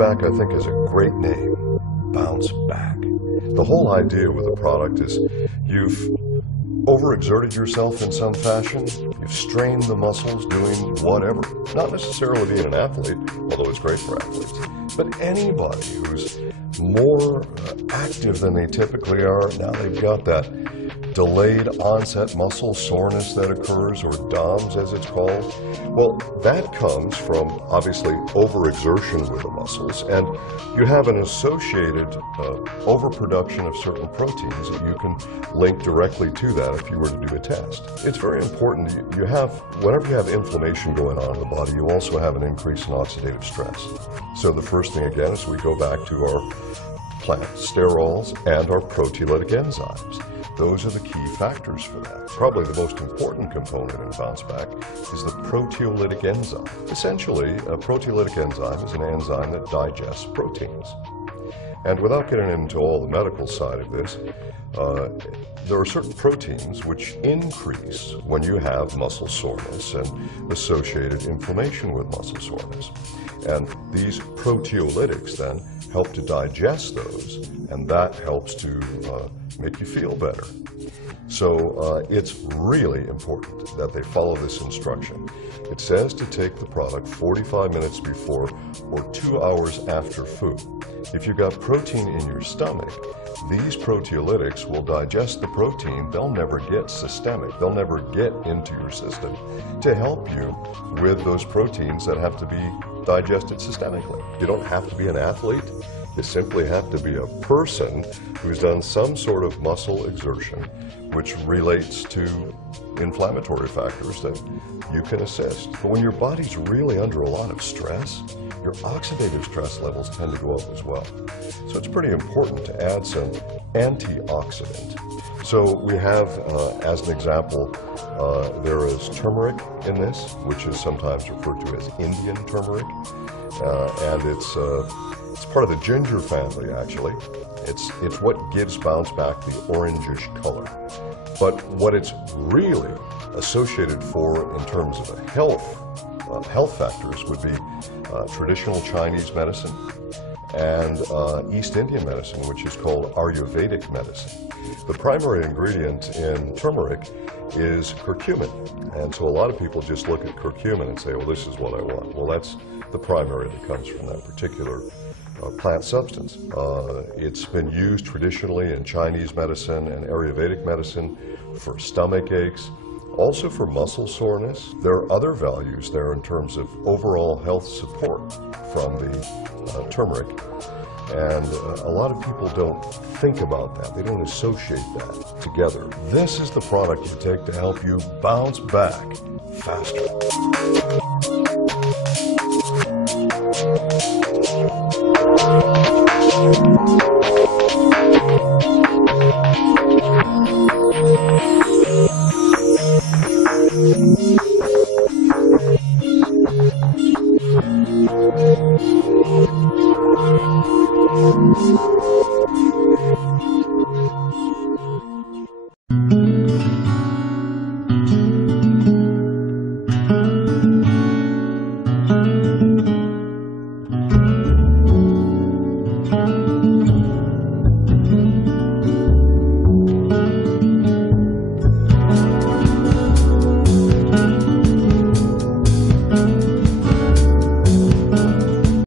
back, I think, is a great name. Bounce back. The whole idea with the product is you've overexerted yourself in some fashion. You've strained the muscles doing whatever. Not necessarily being an athlete, although it's great for athletes, but anybody who's more active than they typically are. Now they've got that delayed onset muscle soreness that occurs, or DOMS as it's called. Well, that comes from obviously overexertion with the muscles, and you have an associated overproduction of certain proteins that you can link directly to that if you were to do a test. It's very important. You have, whenever you have inflammation going on in the body, you also have an increase in oxidative stress. So the first thing again is we go back to our plant sterols and our proteolytic enzymes. Those are the key factors for that. Probably the most important component in bounce back is the proteolytic enzyme. Essentially, a proteolytic enzyme is an enzyme that digests proteins. And without getting into all the medical side of this, there are certain proteins which increase when you have muscle soreness and associated inflammation with muscle soreness. And these proteolytics then help to digest those, and that helps to make you feel better. So it's really important that they follow this instruction. It says to take the product 45 minutes before or 2 hours after food. If you've got protein in your stomach, these proteolytics will digest the protein. They'll never get systemic. They'll never get into your system to help you with those proteins that have to be digested systemically. You don't have to be an athlete. You simply have to be a person who's done some sort of muscle exertion which relates to inflammatory factors that you can assist. But when your body's really under a lot of stress, your oxidative stress levels tend to go up as well. So it's pretty important to add some antioxidant. So we have, as an example, there is turmeric in this, which is sometimes referred to as Indian turmeric, and it's part of the ginger family, actually. It's what gives bounce back the orangish color. But what it's really associated for in terms of the health factors would be traditional Chinese medicine and East Indian medicine, which is called Ayurvedic medicine. The primary ingredient in turmeric is curcumin, and so a lot of people just look at curcumin and say, well, this is what I want. Well, that's the primary that comes from that particular plant substance. It's been used traditionally in Chinese medicine and Ayurvedic medicine for stomach aches, also for muscle soreness. There are other values there in terms of overall health support from the turmeric. And a lot of people don't think about that. They don't associate that together. This is the product you take to help you bounce back faster.